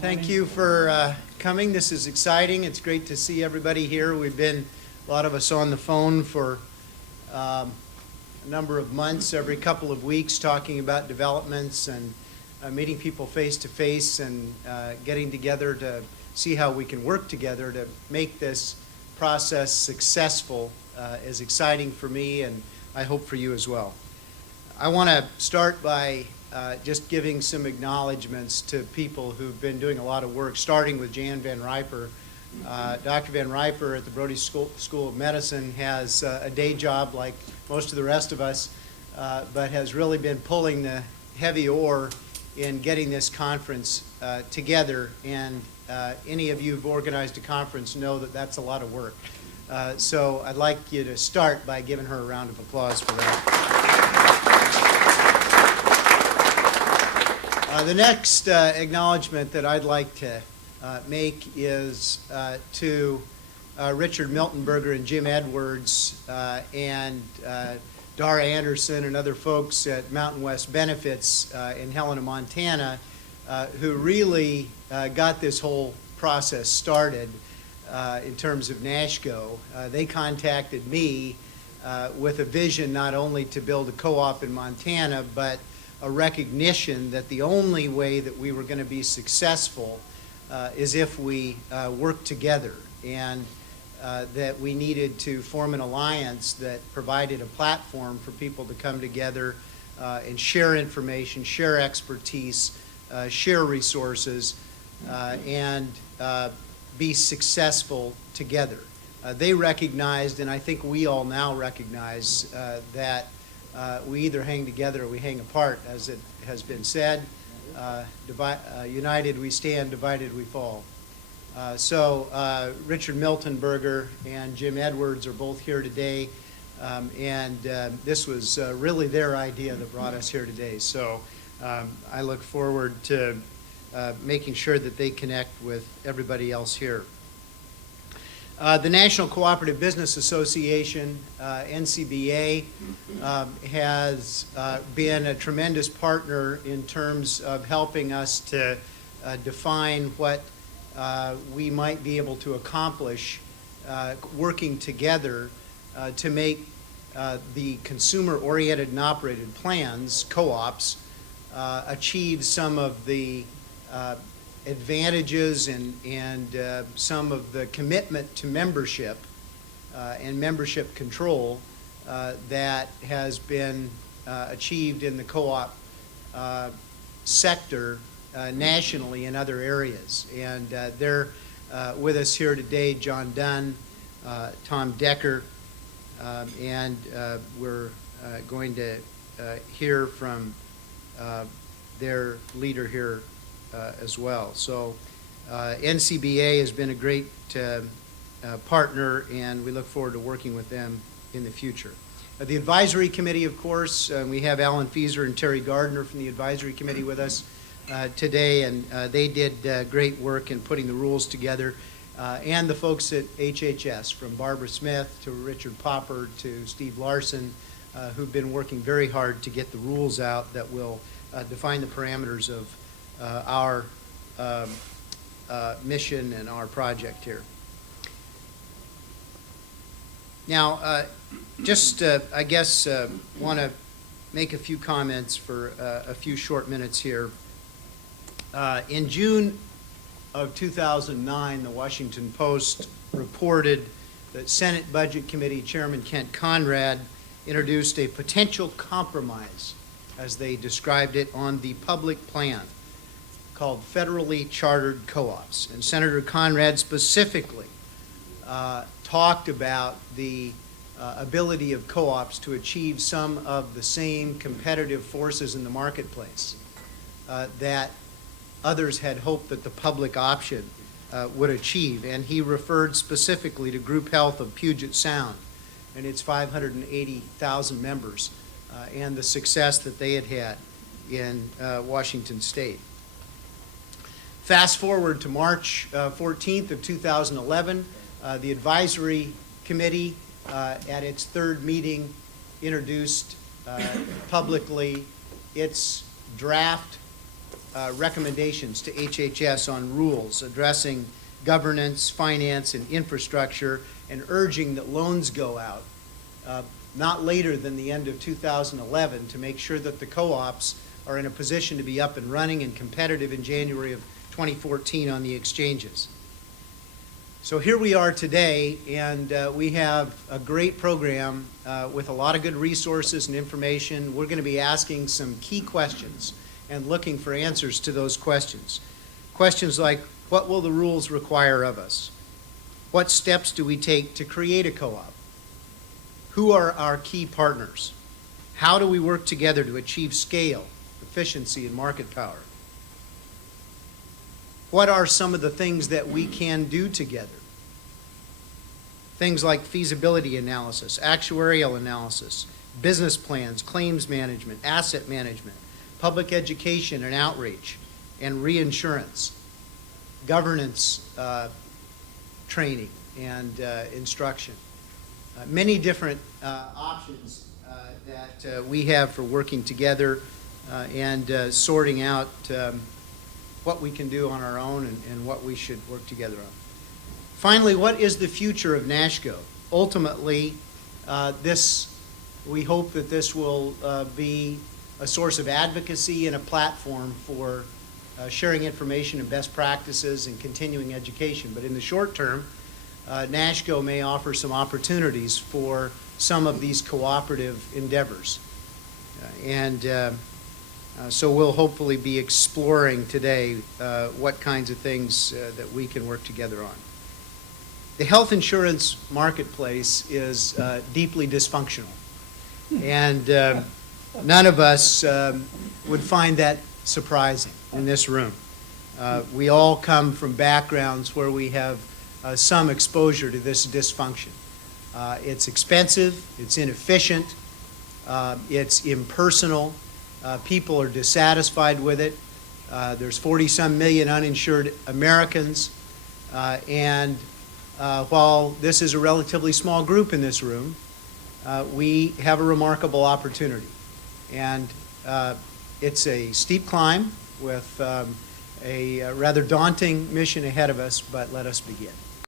Thank you for coming. This is exciting. It's great to see everybody here. We've been, a lot of us, on the phone for a number of months, every couple of weeks, talking about developments and meeting people face to face and getting together to see how we can work together to make this process successful is exciting for me, and I hope for you as well. I want to start by just giving some acknowledgments to people who've been doing a lot of work, starting with Jan Van Riper. Dr. Van Riper at the Brody School of Medicine has a day job like most of the rest of us, but has really been pulling the heavy oar in getting this conference together. And any of you who've organized a conference know that that's a lot of work. So I'd like you to start by giving her a round of applause for that. The next acknowledgement that I'd like to make is to Richard Miltenberger and Jim Edwards and Dara Anderson and other folks at Mountain West Benefits in Helena, Montana, who really got this whole process started in terms of NASHCO. They contacted me with a vision not only to build a co-op in Montana, but a recognition that the only way that we were going to be successful is if we work together, and that we needed to form an alliance that provided a platform for people to come together and share information, share expertise, share resources, and be successful together. They recognized, and I think we all now recognize, that we either hang together or we hang apart, as it has been said. United we stand, divided we fall. So Richard Miltenberger and Jim Edwards are both here today, and this was really their idea that brought us here today. So I look forward to making sure that they connect with everybody else here. The National Cooperative Business Association, NCBA, has been a tremendous partner in terms of helping us to define what we might be able to accomplish working together to make the consumer-oriented and operated plans, co-ops, achieve some of the advantages and some of the commitment to membership and membership control that has been achieved in the co-op sector nationally in other areas. And they're with us here today, John Dunn, Tom Decker, and we're going to hear from their leader here as well. So NCBA has been a great partner, and we look forward to working with them in the future. The advisory committee, of course, we have Alan Fieser and Terry Gardner from the advisory committee with us today, and they did great work in putting the rules together. And the folks at HHS, from Barbara Smith to Richard Popper to Steve Larson, who've been working very hard to get the rules out that will define the parameters of our mission and our project here. Now, just I guess want to make a few comments for a few short minutes here. In June of 2009, the Washington Post reported that Senate Budget Committee Chairman Kent Conrad introduced a potential compromise, as they described it, on the public plan called federally chartered co-ops. And Senator Conrad specifically talked about the ability of co-ops to achieve some of the same competitive forces in the marketplace that others had hoped that the public option would achieve. And he referred specifically to Group Health of Puget Sound and its 580,000 members and the success that they had had in Washington State. Fast forward to March 14th of 2011, the advisory committee at its third meeting introduced publicly its draft recommendations to HHS on rules addressing governance, finance, and infrastructure, and urging that loans go out not later than the end of 2011 to make sure that the co-ops are in a position to be up and running and competitive in January of 2014 on the exchanges. So here we are today, and we have a great program with a lot of good resources and information. We're going to be asking some key questions and looking for answers to those questions. Questions like, what will the rules require of us? What steps do we take to create a co-op? Who are our key partners? How do we work together to achieve scale, efficiency, and market power? What are some of the things that we can do together? Things like feasibility analysis, actuarial analysis, business plans, claims management, asset management, public education and outreach, and reinsurance, governance training and instruction. Many different options that we have for working together and sorting out what we can do on our own and what we should work together on. Finally, what is the future of NASHCO? Ultimately, we hope that this will be a source of advocacy and a platform for sharing information and best practices and continuing education. But in the short term, NASHCO may offer some opportunities for some of these cooperative endeavors. So we'll hopefully be exploring today what kinds of things that we can work together on. The health insurance marketplace is deeply dysfunctional, and none of us would find that surprising in this room. We all come from backgrounds where we have some exposure to this dysfunction. It's expensive, it's inefficient, it's impersonal. People are dissatisfied with it. There's 40-some million uninsured Americans, and while this is a relatively small group in this room, we have a remarkable opportunity. And it's a steep climb with a rather daunting mission ahead of us, but let us begin.